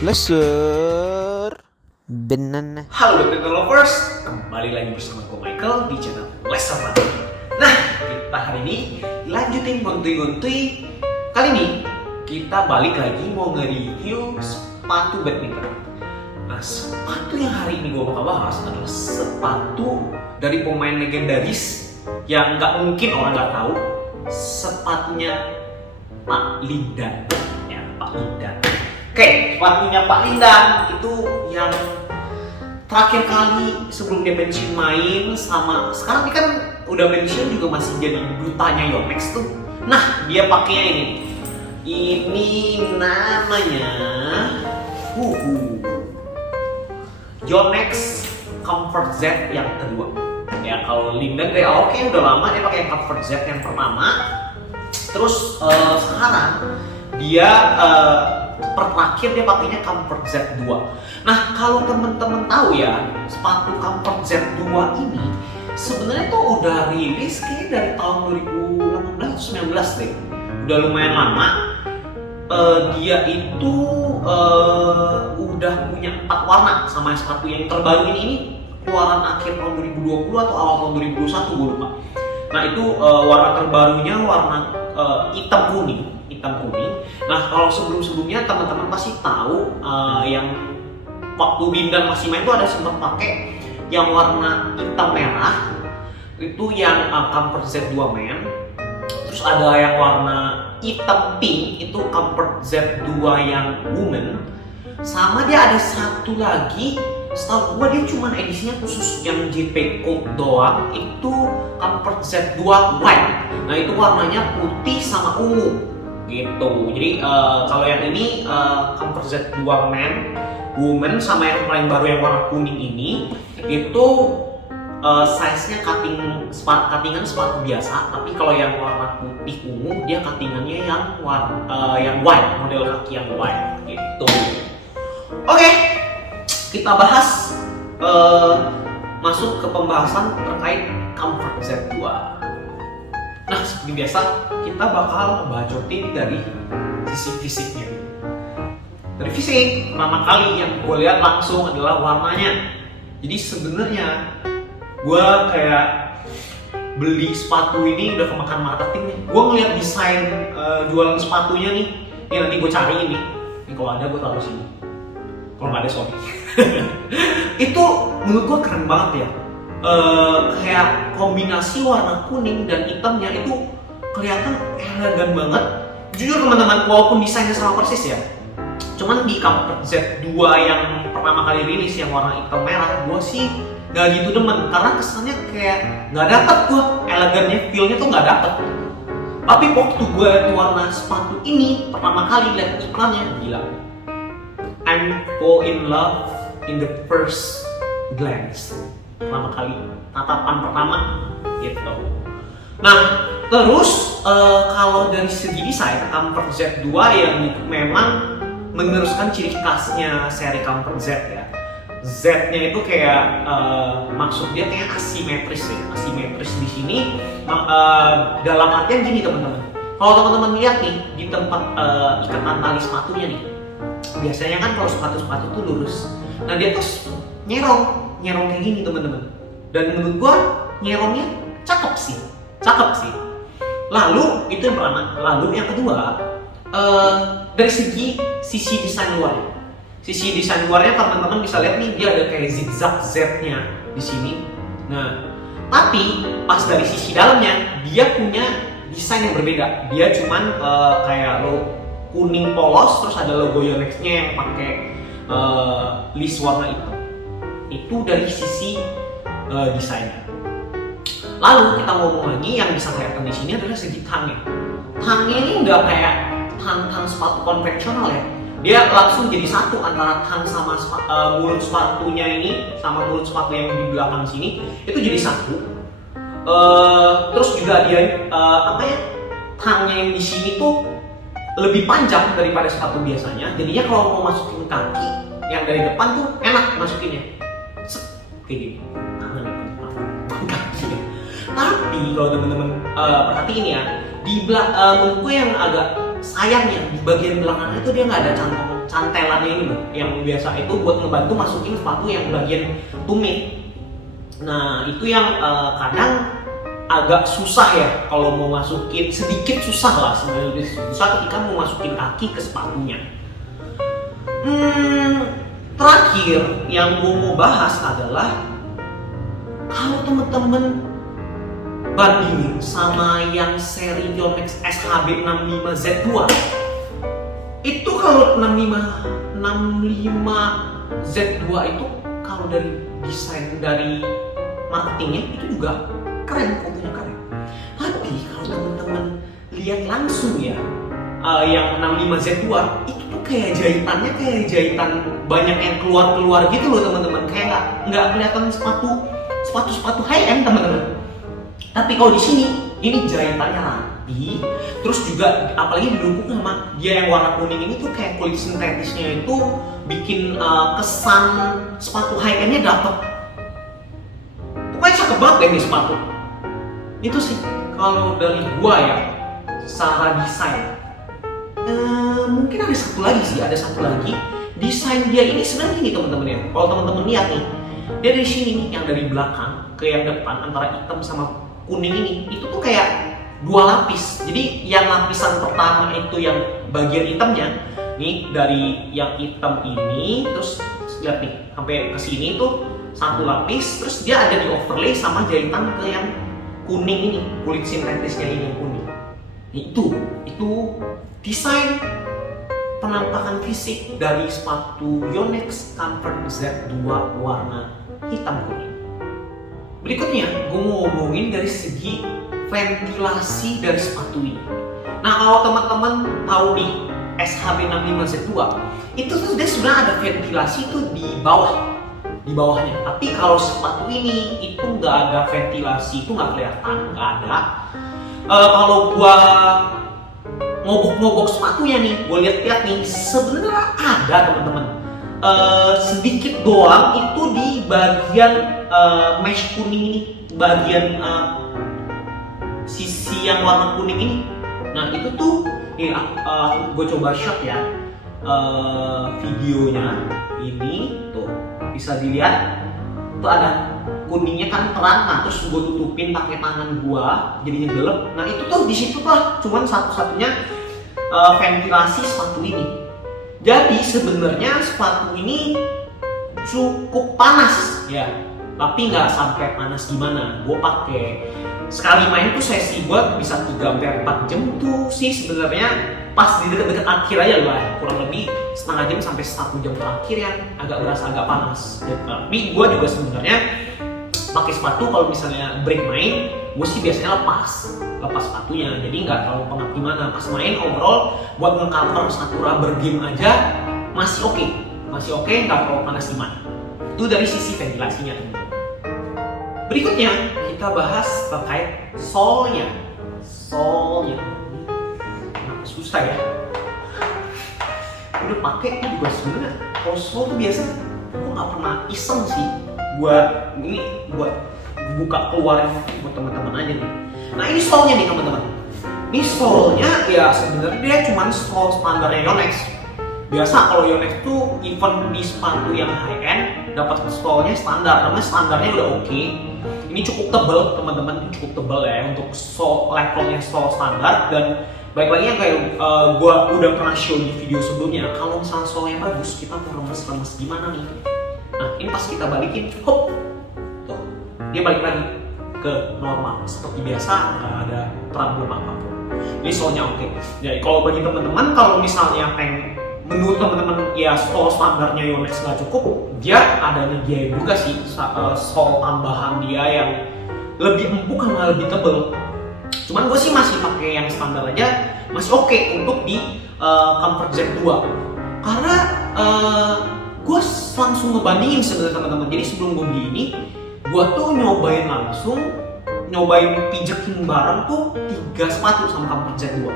Lesser Banana. Halo Badminton Lovers, kembali lagi bersama gue Michael di channel Lesser Banana. Nah, kita hari ini lanjutin gontoy-gontoy. Kali ini kita balik lagi mau nge-review sepatu badminton. Nah, sepatu yang hari ini gue bakal bahas adalah sepatu dari pemain legendaris yang nggak mungkin orang nggak tahu. Sepatunya Pak Lindan, ya Pak Lindan. Oke, sepatunya Pak Lindan itu yang terakhir kali sebelum dia pensiun main sama sekarang ini kan udah pensiun juga masih jadi dutanya Yonex tuh. Nah, dia pakainya ini. Ini namanya Yonex Comfort Z yang kedua. Ya kalau Lindan dari awal kayaknya udah lama dia pakai Comfort Z yang pertama. Terus sekarang dia terakhir dia pakainya Comfort Z2. Nah, kalau temen-temen tahu ya, sepatu Comfort Z2 ini sebenarnya tuh udah rilis kayak dari tahun 2018 atau 19 deh. Udah lumayan lama. Dia itu udah punya 4 warna sama sepatu yang terbaru ini keluaran akhir tahun 2020 atau awal tahun 2021 gue lupa. Nah, itu warna terbarunya warna hitam kuning. Nah, kalau sebelumnya teman-teman pasti tahu yang waktu Lindan masih main tuh ada sempat pakai yang warna hitam merah itu yang Comfort Z2 Men. Terus ada yang warna hitam pink itu Comfort Z2 yang Woman. Sama dia ada satu lagi, setahu gua dia cuma edisinya khusus yang JP Code doang, itu Comfort Z2 White. Nah, itu warnanya putih sama ungu gitu. Jadi kalau yang ini Comfort Z2 Men, Woman, sama yang paling baru yang warna kuning ini itu size-nya cuttingan sepatu biasa, tapi kalau yang warna putih ungu dia cuttingannya yang white, model kaki yang white gitu. Oke, kita bahas masuk ke pembahasan terkait Comfort Z2. Nah, seperti biasa kita bakal bacotin dari sisi fisiknya. Dari fisik, pertama kali yang gue lihat langsung adalah warnanya. Jadi sebenarnya gue kayak beli sepatu ini udah kemakan marketing nih. Gue ngeliat desain jualan sepatunya nih. Ini nanti gue cari ini. Ini kalau ada gue taruh sini. Kalau nggak ada sorry. Itu menurut gue keren banget ya. Kayak kombinasi warna kuning dan hitamnya itu kelihatan elegan banget. Jujur teman-teman, walaupun desainnya sama persis ya, cuman di Comfort Z2 yang pertama kali rilis yang warna hitam merah, gue sih gak gitu demen karena kesannya kayak nggak dapet gue elegannya, feelnya tuh nggak dapet. Tapi waktu gue liat warna sepatu ini pertama kali lihat iklannya, gila, I'm fall in love in the first glance. Pertama kali, tatapan pertama gitu. Nah, terus kalau dari segi desain Comfort Z2 yang memang meneruskan ciri khasnya seri Comfort Z ya. Z-nya itu kayak maksud dia kayak asimetris ya. Asimetris di sini dalam artian gini teman-teman. Kalau teman-teman lihat nih di tempat ikatan tali sepatunya nih, biasanya kan kalau sepatu-sepatu tuh lurus. Nah, dia tuh nyerong kayak gini teman-teman. Dan menurut gua nyerongnya cakep sih. Lalu itu yang pertama. Lalu yang kedua, dari sisi desain luarnya. Sisi desain luarnya teman-teman bisa lihat nih, dia ada kayak zigzag Z-nya di sini. Nah, tapi pas dari sisi dalamnya dia punya desain yang berbeda. Dia cuman kayak kuning polos, terus ada logo Yonex-nya yang pakai list warna hitam. Itu dari sisi desainnya. Lalu kita ngomong lagi yang bisa kelihatan di sini adalah segi tangnya. Tangnya ini nggak kayak tang sepatu konvensional ya. Dia langsung jadi satu antara tang sama mulut sepatunya ini sama mulut sepatu yang di belakang sini itu jadi satu. Terus juga dia tangnya yang di sini tuh lebih panjang daripada sepatu biasanya. Jadinya kalau mau masukin kaki yang dari depan tuh enak masukinnya. Kayak gini. Kaki. Tapi kalau teman-teman perhatiin ya, di menurut gue yang agak sayangnya di bagian belakangnya itu dia nggak ada cantelannya ini loh, yang biasa itu buat ngebantu masukin sepatu yang bagian tumit. Nah itu yang kadang agak susah ya kalau mau masukin, sedikit susah lah sebenarnya, lebih susah ketika mau masukin kaki ke sepatunya. Terakhir yang gue mau bahas adalah kalau temen-temen bandingin sama yang seri Yonex SHB65Z2, itu kalau 65Z2 itu kalau dari desain dari marketingnya itu juga keren, fotonya keren. Tapi kalau temen-temen lihat langsung ya, yang 65Z2 itu tuh kayak jahitan banyak yang keluar gitu loh teman-teman, kayak nggak kelihatan sepatu high end teman-teman. Tapi kalau di sini ini jahitannya rapi, terus juga apalagi didukung sama dia yang warna kuning ini tuh kayak kulit sintetisnya itu bikin kesan sepatu high endnya dapet. Pokoknya cakep banget deh ini sepatu. Itu sih kalau dari gua ya secara desain. Mungkin ada satu lagi desain dia ini sebenarnya gini teman-teman ya. Kalau teman-teman lihat nih, dia dari sini nih, yang dari belakang ke yang depan antara hitam sama kuning ini, itu tuh kayak dua lapis. Jadi yang lapisan pertama itu yang bagian hitamnya nih, dari yang hitam ini, terus lihat nih sampai ke sini tuh satu lapis, terus dia ada di overlay sama jahitan ke yang kuning ini, kulit sintetisnya ini yang kuning. Itu desain penampakan fisik dari sepatu Yonex Comfort Z2 warna hitam kuning. Berikutnya, gue mau ngomongin dari segi ventilasi dari sepatu ini. Nah, kalau teman-teman tahu nih SHB65Z2, itu tuh dia sebenarnya ada ventilasi tuh di bawahnya. Tapi kalau sepatu ini itu nggak ada ventilasi, itu nggak kelihatan, nggak ada. Kalau gua ngobok-ngobok sepatunya nih, gua lihat-lihat nih, sebenarnya ada teman-teman. Sedikit doang itu di bagian mesh kuning ini, bagian sisi yang warna kuning ini. Nah itu tuh, gue coba shot ya videonya ini tuh bisa dilihat tuh ada kuningnya kan terang, nah terus gue tutupin pakai tangan gue jadinya gelap. Nah itu tuh di situ lah cuman satu-satunya ventilasi sepatu ini. Jadi sebenarnya sepatu ini cukup panas ya, tapi nggak sampai panas gimana. Gue pakai sekali main tuh sesi gue bisa 3-4 jam tuh sih sebenarnya, pas di dekat-dekat akhir aja lah, kurang lebih setengah jam sampai 1 jam terakhir yang agak berasa agak panas. Tapi gue juga sebenarnya pakai sepatu kalau misalnya break main, gue sih biasanya lepas sepatunya, jadi nggak terlalu pengap gimana. Pas main overall buat nge-cover satu rubber game aja masih oke, nggak terlalu panas gimana. Itu dari sisi ventilasinya teman-teman. Berikutnya kita bahas terkait sole-nya. Susah ya. Udah pakai juga sebenarnya. Kalau sole tuh biasanya gue nggak pernah iseng sih buat buka keluarin buat teman-teman aja nih. Nah ini sole-nya nih teman-teman. Ini sole-nya ya sebenarnya dia cuma sole standarnya Yonex. Biasa kalau Yonex tuh even di sepatu yang high end dapat sole-nya standar, karena standarnya udah oke. Ini cukup tebal teman-teman, ini cukup tebal ya untuk sole levelnya sole standar. Dan baik lagi yang kayak gue udah pernah show di video sebelumnya, kalau misalnya sole-nya bagus kita mau remes-remes gimana nih. Nah ini pas kita balikin, hop, tuh dia balik lagi ke normal seperti biasa, nggak ada problem apapun. Ini sole-nya oke. Jadi kalau bagi teman-teman, kalau misalnya menurut teman-teman ya sole standarnya Yonex nggak cukup, dia adanya dia juga sih sole tambahan dia yang lebih empuk sama lebih tebal. Cuman gue sih masih pakai yang standar aja, masih oke untuk di Comfort Z2, karena gue langsung ngebandingin sebenarnya teman-teman. Jadi sebelum gue beli ini, gue tuh nyobain pijekin bareng tuh 3 sepatu sama Comfort Z2.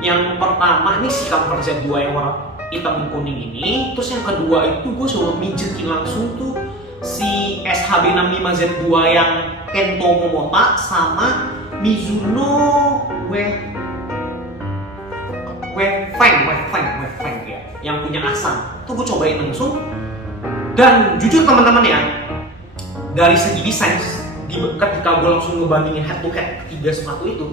Yang pertama ini si Comfort Z2 yang warna hitam kuning ini, terus yang kedua itu gue coba mijetin langsung tuh si SHB65Z2 yang Kento Momota sama Mizuno Wavefang ya, yang punya Asan. Tuh gue cobain langsung. Dan jujur teman-teman ya, dari segi desain, ketika gue langsung ngebandingin head to head ketiga sepatu itu,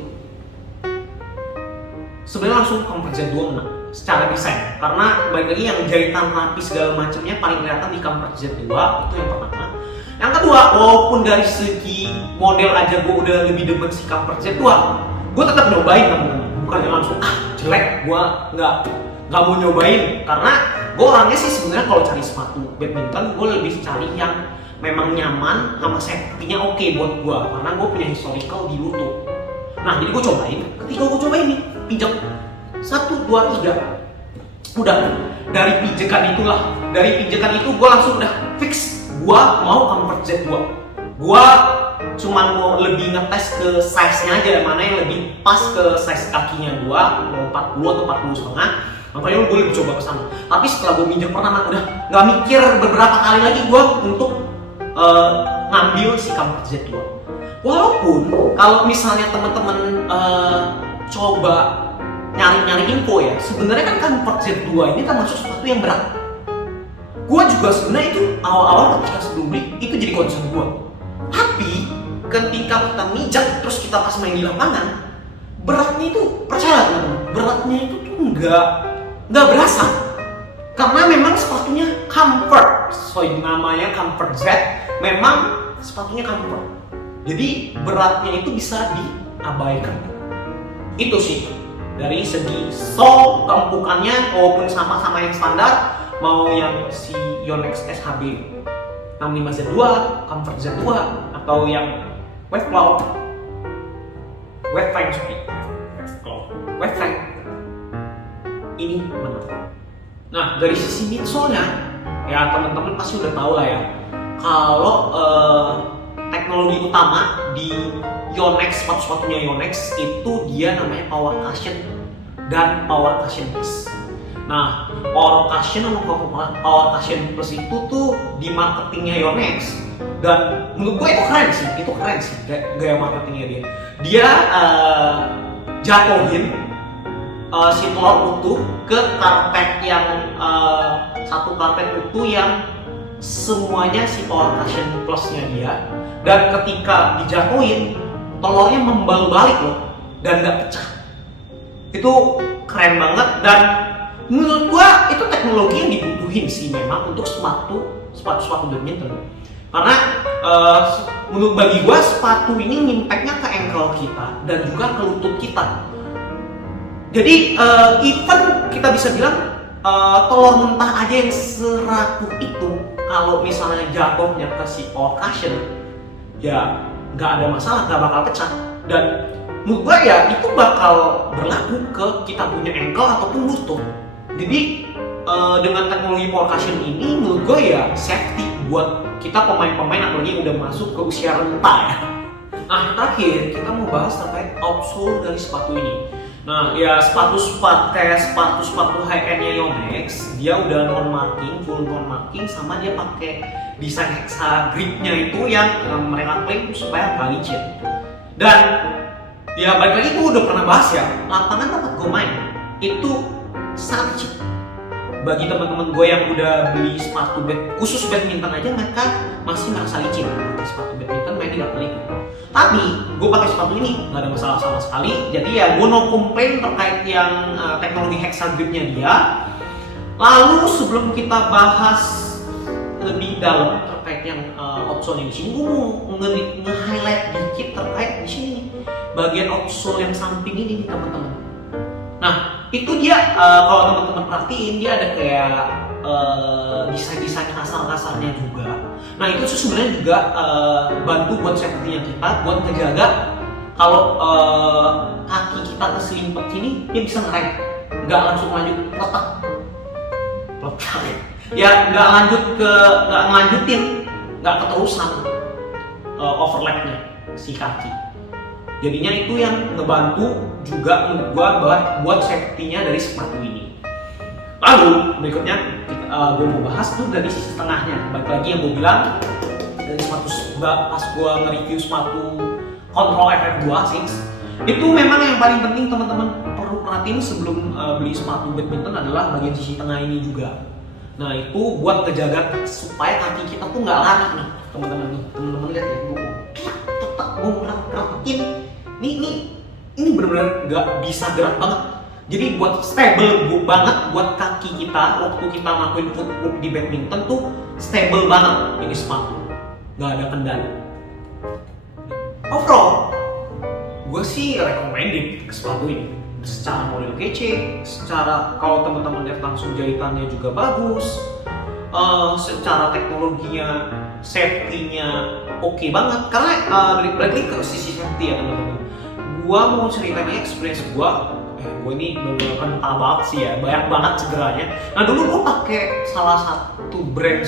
sebenarnya langsung Comfort Z2 menang secara desain. Karena balik lagi yang jahitan rapi segala macamnya paling kelihatan di Comfort Z2, itu yang pertama. Yang kedua, walaupun dari segi model aja gue udah lebih demen si Comfort Z2, gue tetap nyobain teman-teman. Bukannya langsung jelek, gue nggak mau nyobain. Karena gue orangnya sih sebenarnya kalau cari sepatu badminton, gue lebih cari yang memang nyaman sama safety-nya oke buat gue. Karena gue punya historical di lutut. Nah jadi gue cobain, ketika gue cobain nih, pijak 1, 2, 3, udah dari pijakan itu gue langsung udah fix, gue mau Comfort Z2. Gue cuman mau lebih ngetes ke size-nya aja, mana yang lebih pas ke size kakinya gue, mau 40 atau 40 setengah. Makanya gue lebih coba ke sana. Tapi setelah gue minjem pertama, udah nggak mikir beberapa kali lagi gue untuk ngambil si Comfort Z2. Walaupun kalau misalnya teman-teman coba nyari-nyari info ya, sebenarnya kan Comfort Z2 ini termasuk sepatu yang berat. Gue juga sebenarnya itu awal-awal ketika sebelum beli itu jadi concern gue. Tapi ketika kita mijak terus kita pas main di lapangan, beratnya itu percaya teman-teman, beratnya itu tuh nggak berasa. Karena memang sepatunya comfort, namanya Comfort Z, memang sepatunya comfort. Jadi beratnya itu bisa diabaikan. Itu sih dari segi sole, keempukannya walaupun sama-sama yang standar, mau yang si Yonex SHB 65Z2, Comfort Z2, atau yang Wavefang, ini menang. Nah dari sisi midsole-nya, ya teman-teman pasti udah tahu lah ya, kalau teknologi utama di Yonex, sepatu-sepatunya Yonex itu dia namanya Power Cushion dan Power Cushion Plus. Nah, Power Cushion sama Power Cushion Plus itu tuh di marketingnya Yonex, dan menurut gue itu keren sih gaya marketingnya dia. Dia jatuhin si telur utuh ke karpet yang satu karpet utuh yang semuanya si Power Cushion Plusnya dia, dan ketika dijatuhin telurnya membal balik loh dan nggak pecah. Itu keren banget, dan menurut gua itu teknologi yang dibutuhin sih memang untuk sepatu badminton. Karena menurut bagi gua sepatu ini impact-nya ke ankle kita dan juga ke lutut kita. Jadi even kita bisa bilang telur mentah aja yang serapuh itu, kalau misalnya jatuhnya ke si Power Cushion, ya nggak ada masalah, nggak bakal pecah. Dan menurut gua ya itu bakal berlaku ke kita punya ankle ataupun lutut. Jadi dengan teknologi Power Cushion ini menurut gue ya safety buat kita pemain-pemain apalagi yang udah masuk ke usia renta ya. Nah terakhir kita mau bahas terkait outsole dari sepatu ini. Nah ya sepatu high endnya Yonex, dia udah non marking, full non marking, sama dia pakai desain hexa gripnya itu yang mereka klaim supaya nggak licin. Dan ya balik lagi gue udah pernah bahas ya, lapangan tempat gue main itu sangat licin. Bagi teman-teman gue yang udah beli sepatu khusus badminton aja, mereka masih merasa licin pakai sepatu badminton main di lapangan itu. Tapi gue pakai sepatu ini nggak ada masalah sama sekali. Jadi ya gue no complain terkait yang teknologi hexa gripnya dia. Lalu sebelum kita bahas lebih dalam terkait yang outsole di sini, gue mau nge-highlight dikit terkait di sini bagian outsole yang samping ini teman-teman. Nah itu dia kalau teman-teman perhatiin dia ada kayak desain-desain kasar-kasarnya juga. Nah itu sebenarnya juga bantu buat safety-nya kita, buat ngejaga kalau kaki kita keselimpet sini dia bisa ngerem, nggak langsung lanjut letak ya, nggak ngelanjutin, nggak keterusan overlapnya si kaki. Jadinya itu yang ngebantu juga menurut gua buat safety-nya dari sepatu ini. Lalu berikutnya gue mau bahas tuh dari sisi tengahnya. Balik lagi yang gue bilang dari sepatu pas gue nge-review sepatu Control FF2 6, itu memang yang paling penting teman-teman perlu perhatiin sebelum beli sepatu badminton adalah bagian sisi tengah ini juga. Nah itu buat kejaga supaya kaki kita tuh nggak lari nih teman-teman nih. Teman-teman lihat ya, gue perhatiin. Ini benar-benar nggak bisa gerak banget. Jadi buat stable banget buat kaki kita waktu kita ngelakuin footwork di badminton tuh stable banget ini sepatu. Nggak ada kendala. Overall, gue sih recommended ke sepatu ini. Secara model kece, secara kalau teman-teman lihat langsung jahitannya juga bagus, secara teknologinya, safety-nya oke banget. Karena balik ke sisi safety ya teman-teman. Gua mau ceritain experience gua ini bener-bener kental banget sih ya, banyak banget segeranya. Nah dulu gua pakai salah satu brand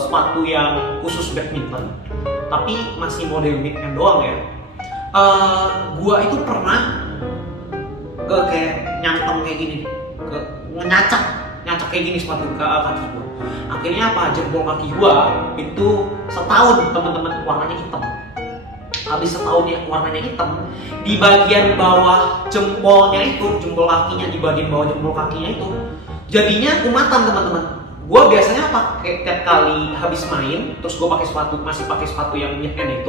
sepatu yang khusus badminton, tapi masih model mid end doang ya. Gua itu pernah kayak nyanteng kayak gini, nyacak kayak gini sepatu ke kaki gua. Akhirnya apa? Jempol kaki gua itu setahun teman-teman warnanya hitam. Habis setahun ya warnanya hitam, di bagian bawah jempolnya itu, jempol kakinya di bagian bawah jempol kakinya itu jadinya kumatan teman-teman. Gua biasanya pakai tiap kali habis main, terus gua masih pakai sepatu yang mid end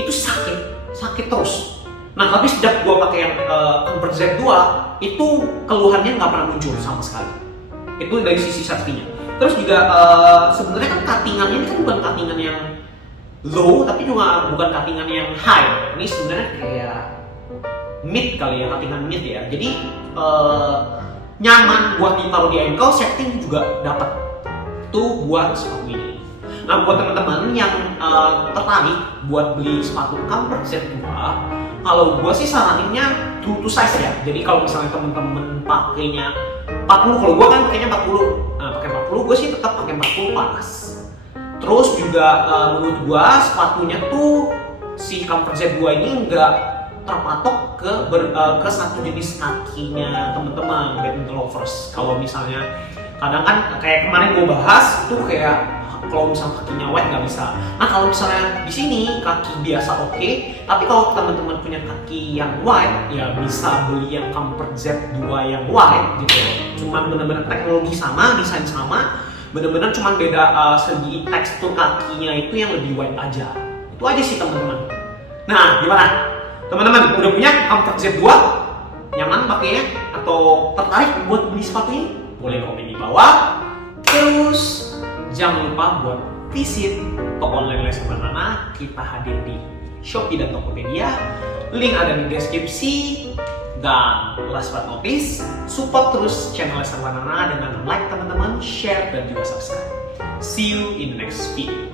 itu sakit terus. Nah tapi sejak gue pakai yang Converse Z2 itu keluhannya nggak pernah muncul sama sekali. Itu dari sisi safety-nya. Terus juga sebenarnya kan cuttingannya ini kan bukan cuttingan yang low, tapi juga bukan cuttingan yang high. Ini sebenarnya kayak mid kali ya, cuttingan mid ya. Jadi nyaman buat ditaruh di ankle, safety juga dapat. Itu buat sepatu ini. Nah buat teman-teman yang tertarik buat beli sepatu Converse Z2, kalau gue sih saraninnya true to size ya. Jadi kalau misalnya temen-temen pakainya 40, kalau gue kan pakainya 40. Nah pakai 40, gue sih tetap pakai 40 panas. Terus juga menurut gue sepatunya tuh si Converse Z2 ini nggak terpatok ke satu jenis kakinya teman-teman badminton lovers. Kalau misalnya kadang kan kayak kemarin gue bahas itu kayak kalau misalnya kakinya white nggak bisa. Nah kalau misalnya di sini kaki biasa oke, tapi kalau teman-teman punya kaki yang white ya bisa beli yang Converse Z2 yang white gitu. Cuman bener-bener teknologi sama, desain sama, bener-bener cuman beda segi tekstur kakinya itu yang lebih white aja. Itu aja sih teman-teman. Nah gimana? Teman-teman udah punya Converse Z2? Nyaman pakainya? Atau tertarik buat beli sepatu ini? Boleh komen di bawah. Terus jangan lupa buat visit toko online Lesan Banana, kita hadir di Shopee dan Tokopedia. Link ada di deskripsi. Dan last but not least, support terus channel Lesan Banana dengan like teman-teman, share dan juga subscribe. See you in the next video.